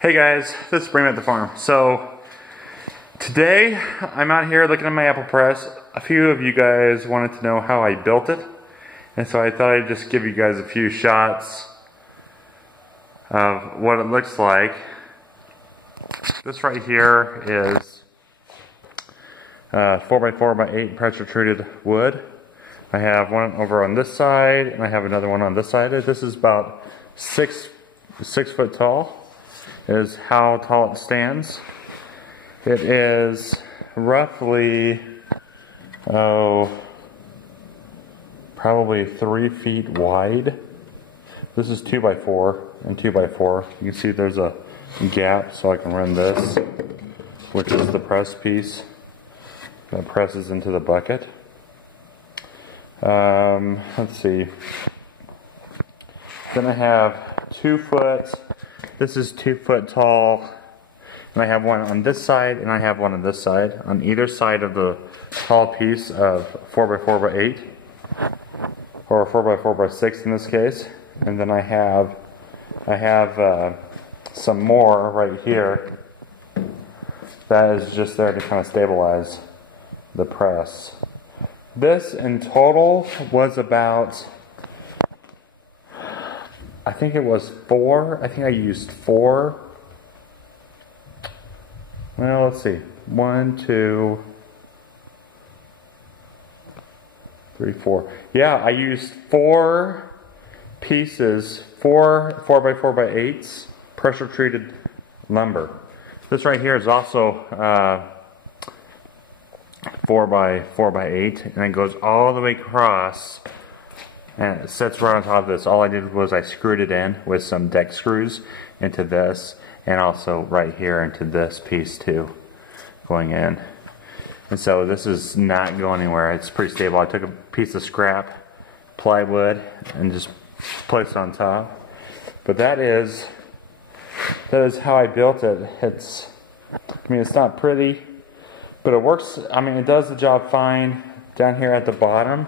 Hey guys, this is Brandon at the farm. So today I'm out here looking at my apple press. A few of you guys wanted to know how I built it, and so I thought I'd just give you guys a few shots of what it looks like. This right here is 4x4x8 pressure treated wood. I have one over on this side and I have another one on this side. This is about six foot tall. Is how tall it stands. It is roughly, probably 3 feet wide. This is 2x4 and 2x4. You can see there's a gap, so I can run this, which is the press piece that presses into the bucket. Let's see. Then I have 2 foot. This is 2 foot tall, and I have one on this side, and I have one on this side, on either side of the tall piece of 4x4x8, or 4x4x6 in this case. And then I have some more right here that is just there to kind of stabilize the press. This in total was about, I think it was 4. I think I used 4. Well, let's see. 1, 2, 3, 4. Yeah, I used 4 pieces, 4 4x4x8s, pressure treated lumber. This right here is also 4x4x8, and it goes all the way across. And it sits right on top of this. All I did was I screwed it in with some deck screws into this, and also right here into this piece too, going in. And so this is not going anywhere. It's pretty stable. I took a piece of scrap plywood and just placed it on top. But that is how I built it. It's not pretty, but it works. I mean, it does the job fine. Down here at the bottom,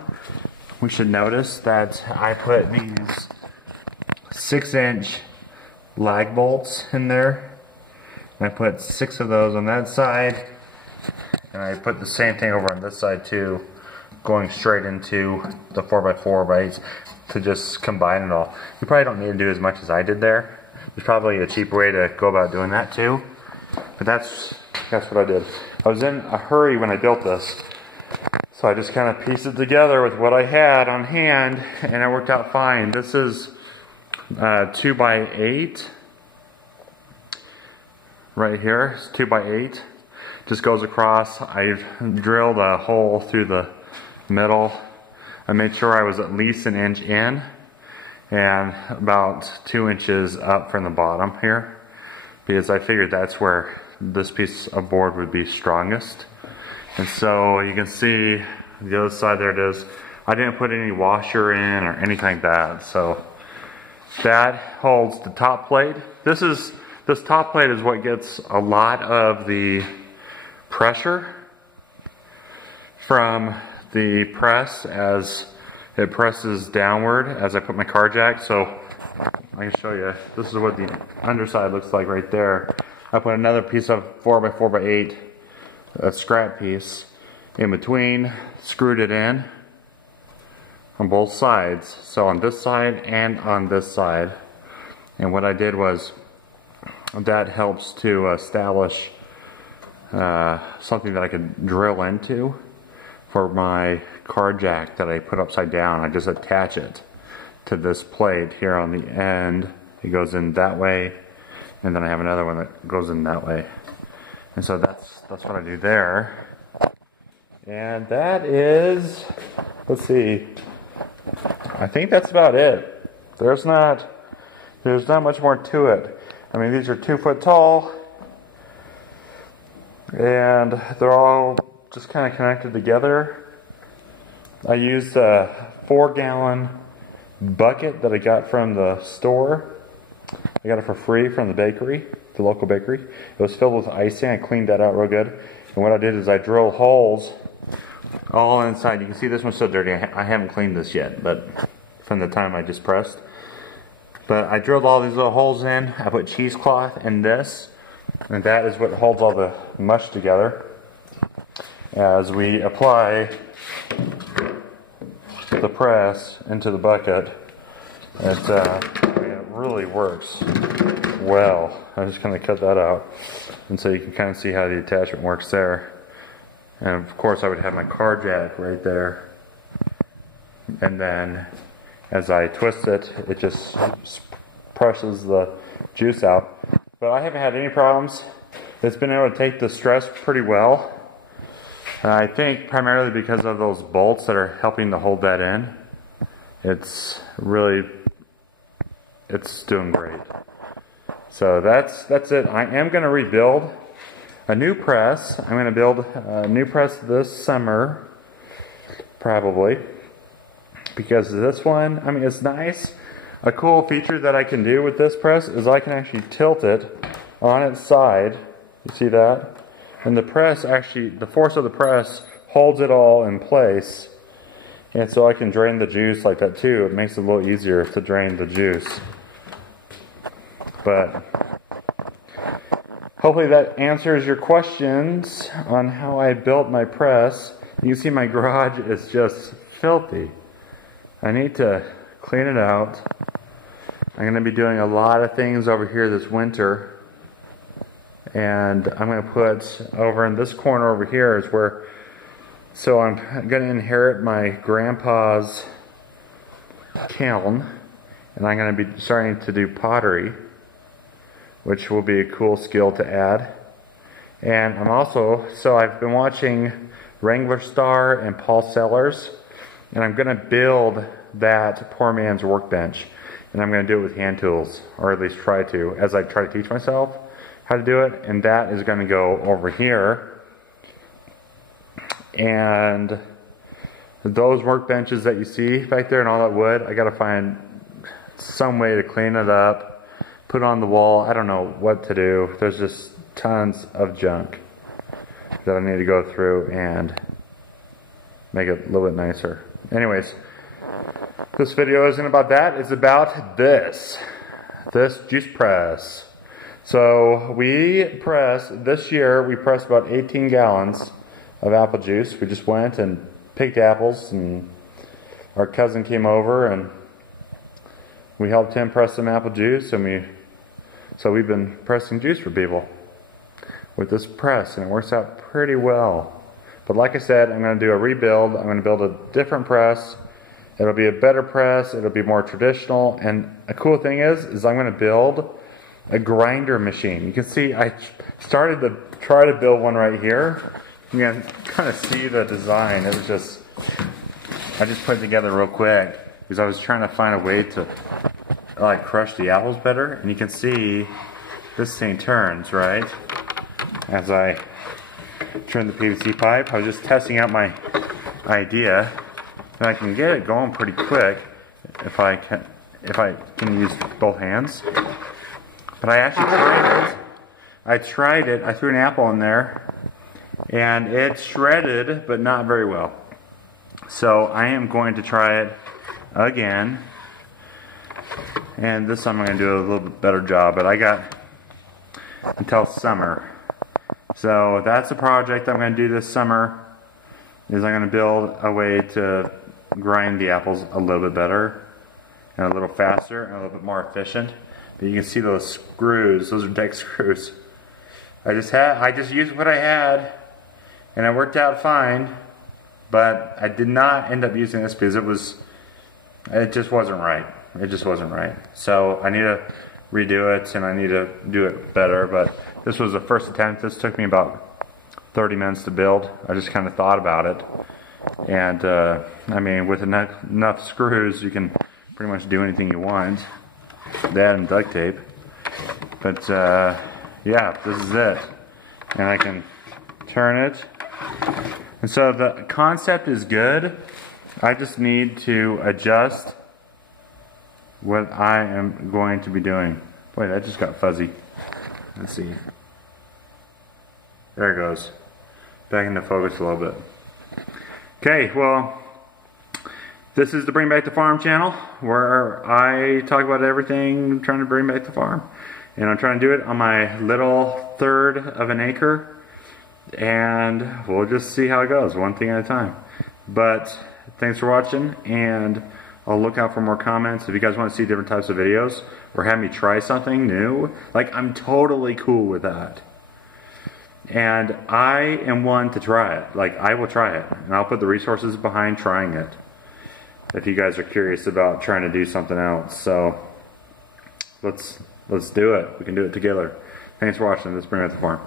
we should notice that I put these 6-inch lag bolts in there. And I put 6 of those on that side. And I put the same thing over on this side too, going straight into the 4x4x8s to just combine it all. You probably don't need to do as much as I did there. There's probably a cheaper way to go about doing that too. But that's what I did. I was in a hurry when I built this, so I just kind of pieced it together with what I had on hand, and it worked out fine. This is 2x8 right here. It's 2x8. Just goes across. I've drilled a hole through the middle. I made sure I was at least 1 inch in and about 2 inches up from the bottom here, because I figured that's where this piece of board would be strongest. And so you can see the other side, there it is. I didn't put any washer in or anything like that. So that holds the top plate. This top plate is what gets a lot of the pressure from the press as it presses downward as I put my car jack. So I can show you. This is what the underside looks like right there. I put another piece of 4x4x8, a scrap piece in between, screwed it in on both sides, so on this side and on this side. And what I did was, that helps to establish something that I could drill into for my car jack that I put upside down. I just attach it to this plate here on the end. It goes in that way, and then I have another one that goes in that way. And so that's what I do there. And that is, let's see, I think that's about it. There's not much more to it. I mean, these are 2 foot tall, and they're all just kind of connected together. I used a 4-gallon bucket that I got from the store. I got it for free from the bakery, the local bakery. It was filled with icing. I cleaned that out real good. And what I did is I drilled holes all inside. You can see this one's so dirty. I haven't cleaned this yet, but from the time I just pressed. But I drilled all these little holes in. I put cheesecloth in this, and that is what holds all the mush together. As we apply the press into the bucket, it really works well. I'm just going to cut that out, and so you can kind of see how the attachment works there. And of course I would have my car jack right there, and then as I twist it, it just presses the juice out. But I haven't had any problems. It's been able to take the stress pretty well. I think primarily because of those bolts that are helping to hold that in. It's doing great. So that's it. I am going to rebuild a new press. I'm going to build a new press this summer, probably, because this one, I mean, it's nice. A cool feature that I can do with this press is I can actually tilt it on its side. You see that? And the press actually, the force of the press holds it all in place. And so I can drain the juice like that too. It makes it a little easier to drain the juice. But hopefully that answers your questions on how I built my press. You can see my garage is just filthy. I need to clean it out. I'm going to be doing a lot of things over here this winter. And I'm going to put over in this corner over here is where, so I'm going to inherit my grandpa's kiln, and I'm going to be starting to do pottery, which will be a cool skill to add. And I'm also, so I've been watching Wrangler Star and Paul Sellers, and I'm going to build that poor man's workbench, and I'm going to do it with hand tools, or at least try to, as I try to teach myself how to do it. And that is going to go over here. And those workbenches that you see back there and all that wood, I got to find some way to clean it up, put it on the wall. I don't know what to do. There's just tons of junk that I need to go through and make it a little bit nicer. Anyways, this video isn't about that. It's about this juice press. So this year we pressed about 18 gallons of apple juice. We just went and picked apples, and our cousin came over and we helped him press some apple juice, and so we've been pressing juice for people with this press, and it works out pretty well. But like I said, I'm going to do a rebuild. I'm going to build a different press. It'll be a better press. It'll be more traditional. And a cool thing is I'm going to build a grinder machine. You can see I started to try to build one right here. You can kind of see the design. It was just, I just put it together real quick because I was trying to find a way to like crush the apples better. And you can see this thing turns, right? As I turn the PVC pipe. I was just testing out my idea. And I can get it going pretty quick if I can use both hands. But I actually tried it. I threw an apple in there, and it shredded, but not very well. So I am going to try it again, and this time I'm going to do a little bit better job. But I got until summer. So that's a project I'm going to do this summer, is I'm going to build a way to grind the apples a little bit better, and a little faster, and a little bit more efficient. But you can see those screws, those are deck screws. I just used what I had, and it worked out fine. But I did not end up using this because it just wasn't right. It just wasn't right. So I need to redo it, and I need to do it better. But this was the first attempt. This took me about 30 minutes to build. I just kind of thought about it. And I mean, with enough screws, you can pretty much do anything you want. That and duct tape. But yeah, this is it. And I can turn it. And so the concept is good. I just need to adjust what I am going to be doing. Boy, that just got fuzzy. Let's see. There it goes. Back into focus a little bit. Okay, well, This is the Bring Back the Farm channel, where I talk about everything trying to bring back the farm. And I'm trying to do it on my little 1/3 of an acre. And we'll just see how it goes, one thing at a time. But thanks for watching, and I'll look out for more comments. If you guys want to see different types of videos, or have me try something new, like, I'm totally cool with that. And I am one to try it. Like, I will try it, and I'll put the resources behind trying it, if you guys are curious about trying to do something else. So let's do it. We can do it together. Thanks for watching. Let's Bring Back the Farm.